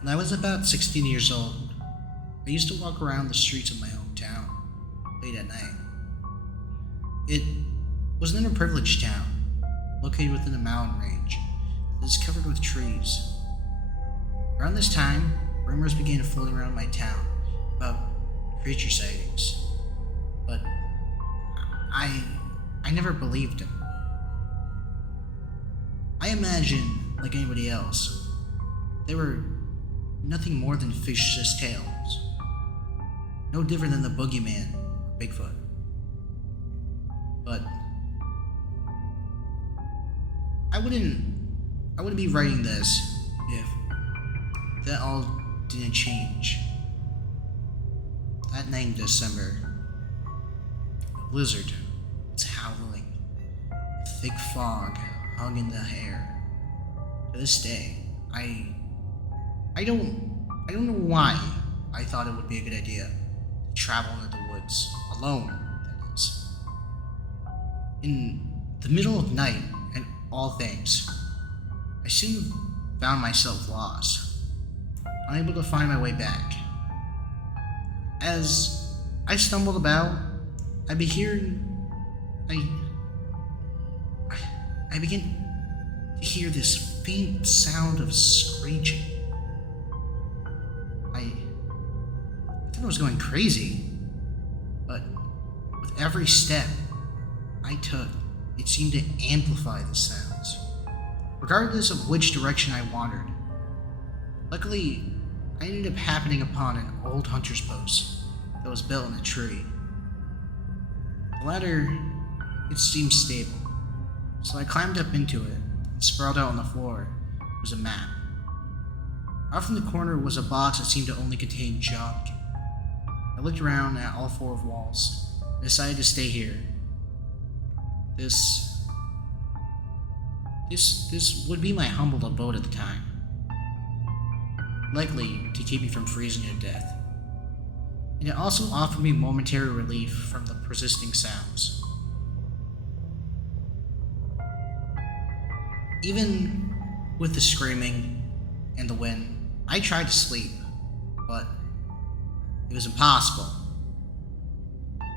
When I was about 16 years old, I used to walk around the streets of my hometown late at night. It was an underprivileged town, located within a mountain range that is covered with trees. Around this time, rumors began floating around my town about creature sightings, but I I never believed them. I imagined, like anybody else, they were nothing more than fictitious tales, no different than the boogeyman or Bigfoot. But I wouldn't I wouldn't be writing this if that all didn't change. That night in December, a blizzard was howling. A thick fog hung in the air. To this day, I don't know why I thought it would be a good idea to travel into the woods alone, that is. In the middle of night and all things, I soon found myself lost, unable to find my way back. As I stumbled about, I began I began to hear this faint sound of screeching. I thought I was going crazy, but with every step I took, it seemed to amplify the sounds, regardless of which direction I wandered. Luckily, I ended up happening upon an old hunter's post that was built in a tree. The ladder, it seemed stable, so I climbed up into it, and sprawled out on the floor was a map. Off in the corner was a box that seemed to only contain junk. I looked around at all four walls and decided to stay here. This would be my humble abode at the time, likely to keep me from freezing to death. And it also offered me momentary relief from the persisting sounds. Even with the screaming and the wind, I tried to sleep, but it was impossible.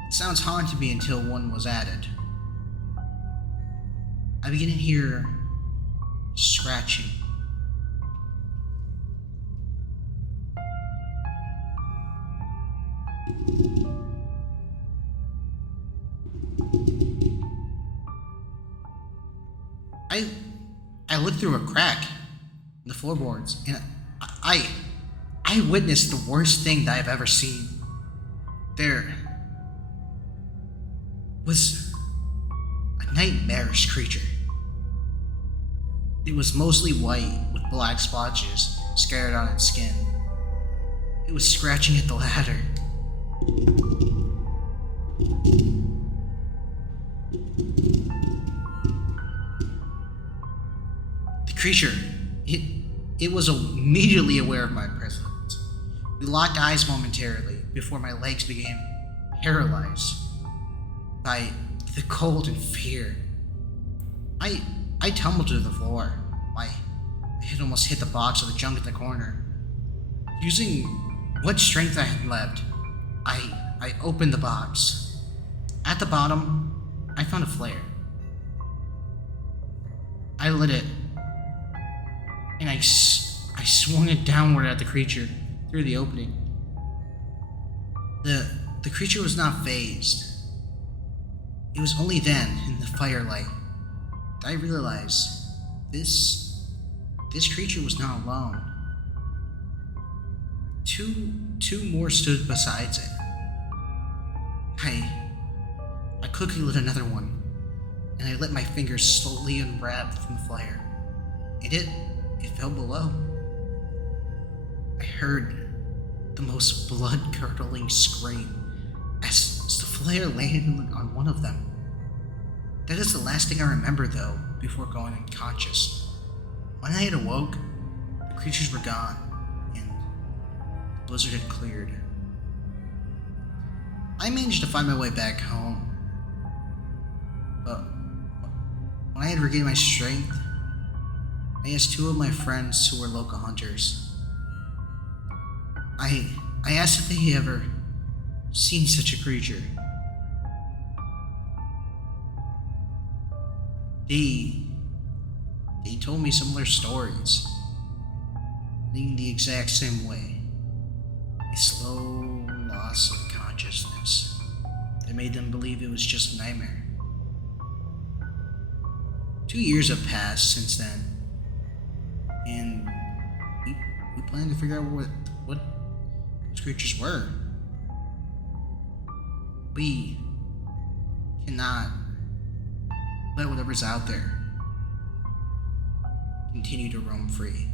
The sounds haunted me until one was added. I began to hear scratching. I looked through a crack in the floorboards, and I witnessed the worst thing that I've ever seen. There was a nightmarish creature. It was mostly white with black splotches scattered on its skin. It was scratching at the ladder. The creature, it was immediately aware of my presence. We locked eyes momentarily before my legs became paralyzed by the cold and fear. I tumbled to the floor. My head almost hit the box of the junk in the corner. Using what strength I had left, I opened the box. At the bottom, I found a flare. I lit it, and I swung it downward at the creature through the opening. The creature was not phased. It was only then, in the firelight, that I realized this creature was not alone. Two more stood besides it. I quickly lit another one, and I let my fingers slowly unwrap from the flare, and it fell below. I heard the most blood-curdling scream as the flare landed on one of them. That is the last thing I remember, though, before going unconscious. When I had awoke, the creatures were gone, and the blizzard had cleared. I managed to find my way back home, but when I had regained my strength, I asked two of my friends who were local hunters I asked if they ever seen such a creature. They told me similar stories, leading the exact same way. A slow loss of consciousness that made them believe it was just a nightmare. 2 years have passed since then, and we plan to figure out what those creatures were. We cannot let whatever's out there continue to roam free.